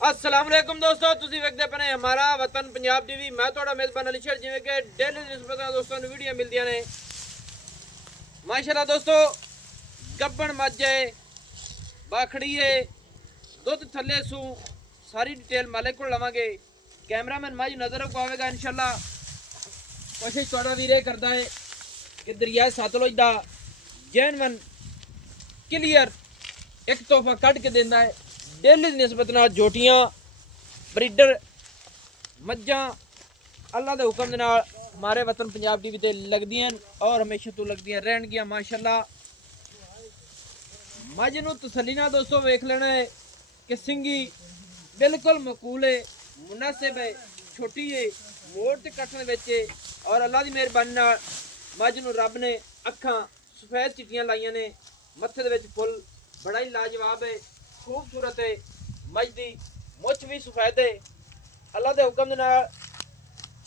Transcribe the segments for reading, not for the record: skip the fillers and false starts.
अस्सलाम वालेकुम दोस्तों, ਤੁਸੀਂ ਵੇਖਦੇ ਪਏ ਨੇ ਹਮਾਰਾ ਵਤਨ ਪੰਜਾਬ ਟੀਵੀ। ਮੈਂ ਤੁਹਾਡਾ ਮੇਜ਼ਬਾਨ ਅਲੀ ਸ਼ੇਰ। ਜਿਵੇਂ ਕਿ ਡੇਲੀ ਨਿਸਬਤ ਨਾਲ ਦੋਸਤਾਂ ਨੂੰ ਵੀਡੀਓ ਮਿਲਦੀਆਂ ਨੇ ਮਾਸ਼ਾਅੱਲਾ ਦੋਸਤੋ, ਗੱਬਣ ਮੱਝ ਹੈ, ਬਾਖੜੀ ਹੈ, ਦੁੱਧ ਥੱਲੇ ਸੂ ਸਾਰੀ ਡਿਟੇਲ ਮਾਲਕ ਕੋਲ ਲਵਾਂਗੇ। कैमरामैन मज नजर को आएगा इंशाल्लाह। कोशिश थोड़ा वीर करता है कि दरिया सतलुज का जैनवन क्लीयर एक तोहफा कट के देता है। डेली निस्बत नाल जोटियां ब्रीडर मज्जां अल्लाह के हुक्म दे नाल हमारे वतन पंजाब टीवी ते लगदियां और हमेशा तो लगदियां रहणगियां माशाअल्लाह। मज नूं तसल्ली नाल दोस्तों वेख लेना है कि सिंगी बिल्कुल मकूल है, मुनासिब है, छोटी है, मोड़ ते कट्ठन विच है और अल्लाह की मेहरबानी नाल मज नूं रब ने अखां सफेद चिट्टियां लाइयां ने, मत्थे दे विच फुल बड़ा ही लाजवाब है, खूबसूरत है। मज दी मुछ भी सफेद है। अल्लाह के हुक्म दे नाल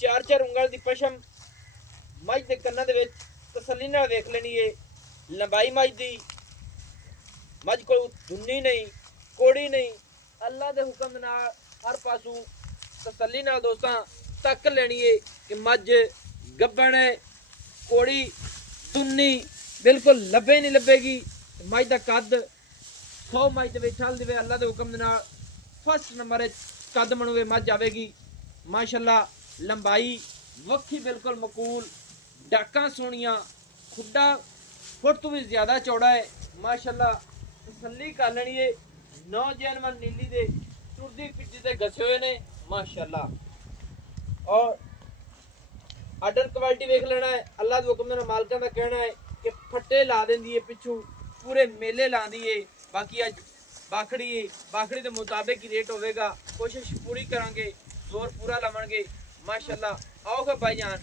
चार चार उंगल दी पशम मज दे कन्नां दे विच तसल्ली नाल वेख लेनी है। लंबाई मज दी, मज कोई धुन्नी नहीं, कोड़ी नहीं। अल्लाह के हुक्म दे नाल हर पासों तसल्ली नाल दोस्तां तक लेनी है कि मज गब्बण है, कोड़ी तुन्नी बिल्कुल लब्बे नहीं लब्बेगी। मज का कद 100 मज दे ठल देवे अल्लाह के हुक्म दे नाल फर्स्ट नंबर कद मनुवे मज आवेगी माशाअल्लाह। लंबाई वक्खी बिल्कुल मकूल, डाकां सोहणियां, खुड्डा फुट तो भी ज़्यादा चौड़ा है माशाअल्लाह। तसल्ली कर लेनी है। नौजवान नीली दे टुरदी पिट्टी दे घसे हुए ने माशाअल्लाह। और आर्डर क्वालिटी देख लेना है। अल्लाह के हुक्म दे मालकां दा कहना है कि फट्टे ला देंदी है, पिछू पूरे मेले लांदी है। बाकी अज बाखड़ी है, बाखड़ी के मुताबिक ही रेट होगा। कोशिश पूरी करांगे, जोर पूरा लवणगे माशाअल्लाह। आओ गे भाईजान।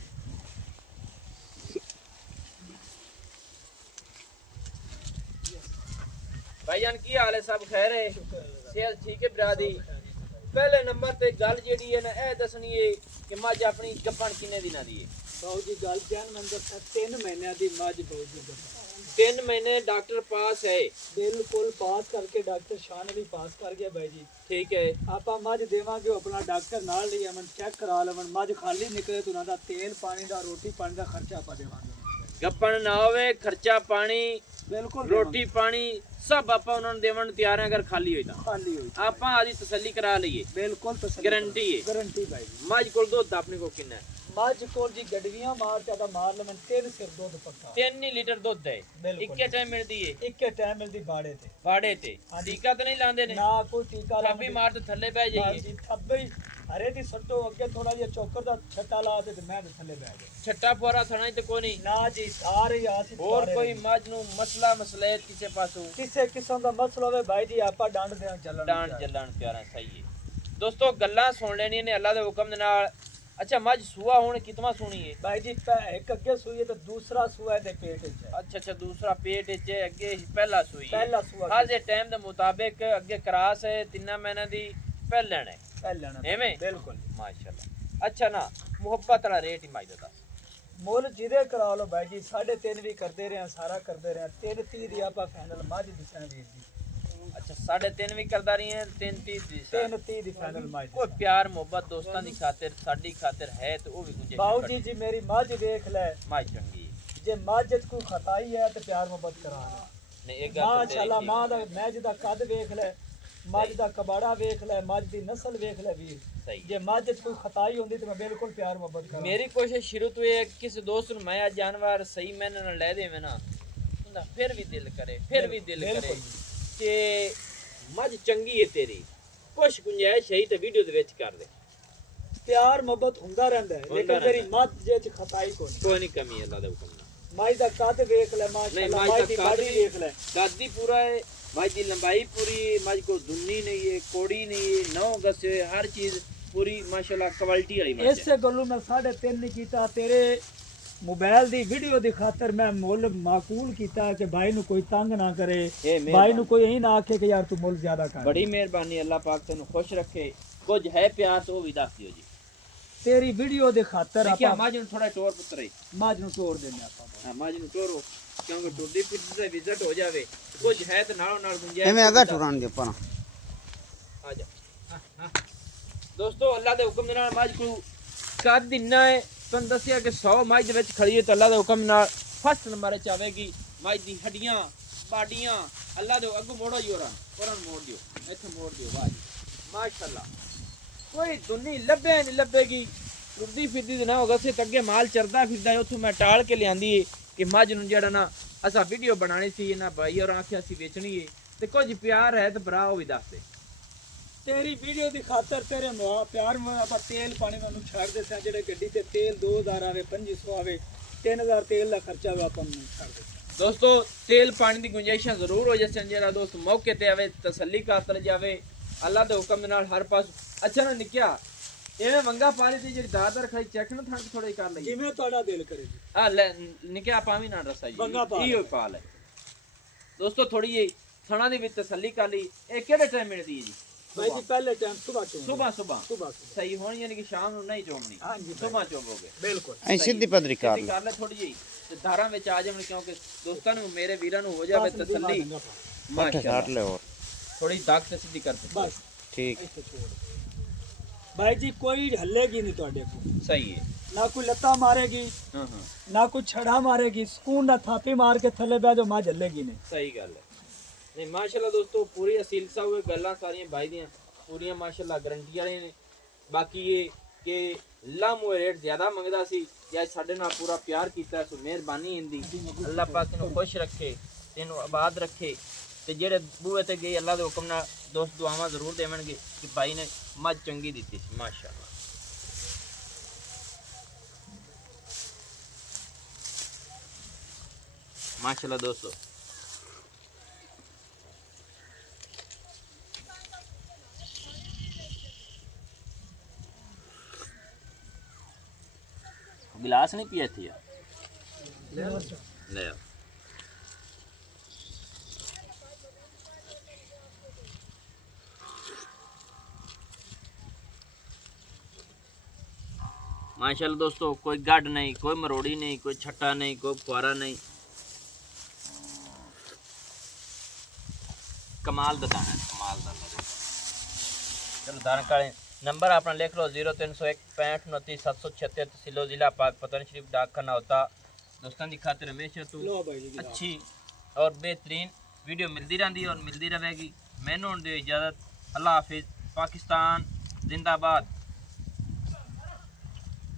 भाईजान की हाल है? सब खैर है? सेहत ठीक है बिरादी? पहले नंबर पे गल जेडी है ना ए दसनी है कि मज अपनी गब्बण किन्ने दिनां दी है? बाबू जी गल जान मंदिर 3 महीने दी मज बाबू जी 3 महीने डॉक्टर पास है? बिल्कुल पास करके डॉक्टर शान भी पास कर गया भाई जी। ठीक है, आपा मज देवांगे अपना डॉक्टर नाल ली अमन चेक करा लवन। मज खाली निकले तो ना दा तेल पानी दा रोटी पानी दा खर्चा आपा देवांगे। गब्बण ना होवे, खर्चा पानी बिल्कुल रोटी पानी सब आपा उन्होंने देवन तैयार है। अगर खाली होई तां खाली होई आपा आदि तसल्ली करा लईए। बिल्कुल तसल्ली गारंटी है? गारंटी भाई जी। मज कोल दुध अपने को किन्ना है? मज कोल जी गडवियां मार चादा मार लवन 3 सिर दूध पक्का 3 लीटर दुध है। बिल्कुल। इक्के टाइम मिलदी है? इक्के टाइम मिलदी बाड़े ते बाड़े ते हाँ जी। टीका तो नहीं लांदे ने? ना कोई टीका काफी मार तो थल्ले पै जाइए। जी थब्बे हरे दी सट्टो अगे थोड़ा जिहा चौकर दा छट्टा ला दे ते मैं ते थल्ले बैठ गया। छट्टा फोरा थना ही तो कोई नहीं। ना जी सारे आसी और कोई मज नू मसला मसलेत किसे पासों किसे किस्म दा मसला होवे भाई जी आपा डांड दे चलन डांट जलन प्यारा सही है। दोस्तों गल्लां सुन लेनी ने अल्लाह दे हुक्म दे नाल। अच्छा मज सुआ हुण कितना सुनी है? भाई जी एक अगे सुई है तो दूसरा सुआ है दे पेट विच है। अच्छा दूसरा पेट विच है, अगे पहला सुई है। पहला सुआ हाल दे टाइम दे मुताबिक अगे क्रास है, 3 महीने दी पहलण है। पहला ना एवें बिल्कुल माशाल्लाह। अच्छा ना मुहब्बत वाला रेट ही मज दा मोल जिदे करा लो भाई जी 3.5 भी करदे रहे सारा करदे रहे 3.30 दी आपा फाइनल मज दिसन वीर जी। अच्छा 3.5 भी करदा रही है, 3.30 दी 3.30 दी फाइनल मज कोई प्यार मोहब्बत दोस्तां दी खातिर साडी खातिर है तो वो भी गुंजाइश बाऊ जी जी मेरी मज देख ले मज चंगी जे मज च कोई खताई है तो प्यार मोहब्बत करा ले। नहीं एक गल माशाअल्लाह मां दा मैज दा कद वेख ले, मज दा कबाड़ा वेख ले, मज दी नस्ल वेख ले वीर। सही जे मज च कोई खताई होंदी तो मैं बिल्कुल प्यार मोहब्बत करा। मेरी कोशिश शुरू तो ये किसी दोस्त ਨੂੰ मैं जानवर सही मैंने ना ले देवे ना उनका फिर भी दिल करे कि मज चंगी है तेरी, कुछ गुंजाइश है तो वीडियो दे विच कर दे। प्यार मोहब्बत हुंदा रहंदा है लेकिन तेरी मज जे च खताई कोई कोई नहीं कमी अल्लाह दे हुक्म नाल। मज दा कद वेख ले माशाअल्लाह, मज दी बॉडी देख ले, कद ही पूरा है, मज की लंबाई पूरी है, मज को दुन्नी नहीं है, कोड़ी नहीं है, 9 गसे हर चीज पूरी माशाल्लाह क्वालिटी वाली मज है। इसे गल्लू मैं 3.5 नहीं कीता तेरे मोबाइल दी वीडियो दी खातर मैं मुल माकूल कीता कि भाई नु कोई तंग ना करे, भाई नु कोई यही ना आखे कि यार तू मुल ज्यादा कर। बड़ी मेहरबानी, अल्लाह पाक तेनु खुश रखे। कुछ है प्यार तो वो भी दस दियो जी। तेरी वीडियो दे खातर देखिए माज नु थोड़ा टोर पुत्र है, माज नु तोड़ देने आपा। हां माज नु टोरो क्योंकि टुरदी पिट्टी से विजिट हो जावे कुछ है तो नालों नाल गुंजाइश एवें आदा टुरान दे पर आ जा। ਦੋਸਤੋ ਅੱਲਾ ਦੇ ਹੁਕਮ ਦੇ ਨਾਲ ਮੱਝ ਨੂੰ ਕੱਦ ਦਿਨਾ ਹੈ ਤੁਹਾਨੂੰ ਦੱਸਿਆ ਕਿ 100 ਮੱਝ ਦੇ ਵਿੱਚ ਖੜੀ ਹੈ ਤਾਂ ਅੱਲਾ ਦੇ ਹੁਕਮ ਨਾਲ ਫਸਟ ਨੰਬਰ 'ਚ ਆਵੇਗੀ ਮੱਝ ਦੀ ਹੱਡੀਆਂ ਬਾਡੀਆਂ ਅੱਲਾ ਦੇ ਅੱਗੋਂ ਮੋੜੋ ਜੀ ਉਹਨਾਂ ਮੋੜ ਦਿਓ ਇੱਥੇ ਮੋੜ ਦਿਓ ਵਾਹ ਜੀ ਮਾਸ਼ਾਅੱਲਾ ਕੋਈ ਦੁਨੀ ਲੱਭੇ ਨਹੀਂ ਲੱਭੇਗੀ ਰੁੱਦੀ ਫਿਰਦੀ ਤੇ ਨਾ ਹੋਗਾ ਸੇ ਅੱਗੇ ਮਾਲ ਚਰਦਾ ਫਿਰਦਾ ਹੈ ਉੱਥੋਂ ਮੈਂ ਟਾਲ ਕੇ ਲਿਆਂਦੀ ਹੈ ਕਿ ਮੱਝ ਨੂੰ ਜਿਹੜਾ ਨਾ ਅਸਾਂ ਵੀਡੀਓ ਬਣਾਣੀ ਸੀ ਇਹਨਾਂ ਭਾਈ ਔਰ ਆਖਿਆ ਸੀ ਵੇਚਣੀ ਹੈ ਤੇ ਕੁਝ ਪਿਆਰ ਹੈ ਤੇ ਭਰਾ ਉਹ ਵੀ ਦੱਸ ਦੇ ਤੇਰੀ ਵੀਡੀਓ ਦੀ ਖਾਤਰ ਤੇਰੇ ਮੁਆ ਪਿਆਰ ਮੈਂ ਆਪਾਂ ਤੇਲ ਪਾਣੀ ਮੈਨੂੰ ਛੱਡ ਦੇ ਸਾਂ ਜਿਹੜੇ ਗੱਡੀ ਤੇ ਤੇਲ 2000 ਆਵੇ 2500 ਆਵੇ 3000 ਤੇਲ ਦਾ ਖਰਚਾ ਵਾ ਆਪਾਂ ਨੂੰ ਛੱਡ ਦੇ ਦੋਸਤੋ ਤੇਲ ਪਾਣੀ ਦੀ ਗੁੰਜਾਇਸ਼ਾਂ ਜ਼ਰੂਰ ਹੋ ਜਾਣ ਜਿਹੜਾ ਦੋਸਤ ਮੌਕੇ ਤੇ ਆਵੇ ਤਸੱਲੀ ਖਾਤਰ ਜਾਵੇ ਅੱਲਾ ਦੇ ਹੁਕਮ ਦੇ ਨਾਲ ਹਰ ਪਾਸ ਅੱਛਾ ਨਾ ਨਿਕਿਆ ਇਵੇਂ ਵੰਗਾ ਪਾਣੀ ਦੀ ਜਿਹੜੀ ਦਾਦਰ ਖਾਈ ਚੈੱਕ ਨਾ ਥਾਂ ਥੋੜੀ ਕਰ ਲਈ ਜਿਵੇਂ ਤੁਹਾਡਾ ਦਿਲ ਕਰੇ ਜੀ ਆ ਲੈ ਨਿਕਿਆ ਪਾਵੀ ਨਾ ਰਸਾ ਜੀ ਇਹੋ ਪਾਲ ਹੈ ਦੋਸਤੋ ਥੋੜੀ ਜਿਹੀ ਥਣਾ ਦੀ ਵੀ ਤਸੱਲੀ ਕਰ ਲਈ ਇਹ ਕਿਹੜੇ ਟਾਈਮ ਮਿਲਦੀ ਹੈ ਜੀ ਭਾਈ ਜੀ ਪਹਿਲੇ ਟਾਈਮ ਸੁਬਹ ਸਹੀ ਹੋਣੀ ਯਾਨੀ ਕਿ ਸ਼ਾਮ ਨੂੰ ਨਹੀਂ ਚੋਮਣੀ ਹਾਂਜੀ ਸੁਬਹ ਚੋਵੋਗੇ ਬਿਲਕੁਲ ਐ ਸਿੱਧੀ ਪਦਰੀ ਕਰ ਲੈ ਥੋੜੀ ਜਿਹੀ ਤੇ ਧਾਰਾਂ ਵਿੱਚ ਆ ਜਾਣ ਕਿਉਂਕਿ ਦੋਸਤਾਂ ਨੂੰ ਮੇਰੇ ਵੀਰਾਂ ਨੂੰ ਹੋ ਜਾਵੇ ਤਸੱਲੀ ਮੱਠੇ ਛਾਟ ਲੈ ਹੋਰ ਥੋੜੀ ਦਾਗ ਤੇ ਸਿੱਧੀ ਕਰ ਦੇ ਬਸ ਠੀਕ भाई जी कोई हल्लेगी नहीं ਤੁਹਾਡੇ को सही है ना कोई लत्ता मारेगी हां ना कोई छड़ा मारेगी सुकून ना थापी मार के थले बह जो मां हल्लेगी नहीं सही गल है नहीं माशाल्लाह दोस्तों पूरी असील सा हुए गल्ला सारियां भाई दियां पूरियां माशाल्लाह गारंटी वाले ने बाकी ये कि लामो रेट ज्यादा मंगदा सी या साडे नाल पूरा प्यार कीता सो मेहरबानी इंदी अल्लाह पाक तैनू खुश रखे तैनू आबाद रखे ਤੇ ਜਿਹੜੇ ਬੂਹੇ ਤੇ ਗਏ ਅੱਲਾ ਦੇ ਹੁਕਮ ਨਾਲ ਦੋਸਤ ਦੁਆਵਾਂ ਜ਼ਰੂਰ ਦੇਵਣਗੇ ਕਿ ਭਾਈ ਨੇ ਮੱਝ ਚੰਗੀ ਦਿੱਤੀ ਸੀ ਮਾਸ਼ਾਅੱਲਾ ਮਾਸ਼ਾਅੱਲਾ ਦੋਸਤੋ गिलास नहीं पिया थी यार ले माशाल्लाह दोस्तों कोई गढ़ नहीं कोई मरोड़ी नहीं कोई छट्टा नहीं कोई फुआरा नहीं कमाल दा दाना कमाल दा चलो दाना काले नंबर अपना लिख लो 0301 65 29 776 तहसीलो जिला पाक पतन शरीफ डाकखाना होता दोस्तों की खातिर हमेशा तू अच्छी और बेहतरीन वीडियो मिलती रहती और मिलती रहेगी मैनू हुण दिओ इजाजत अल्लाह हाफिज पाकिस्तान जिंदाबाद।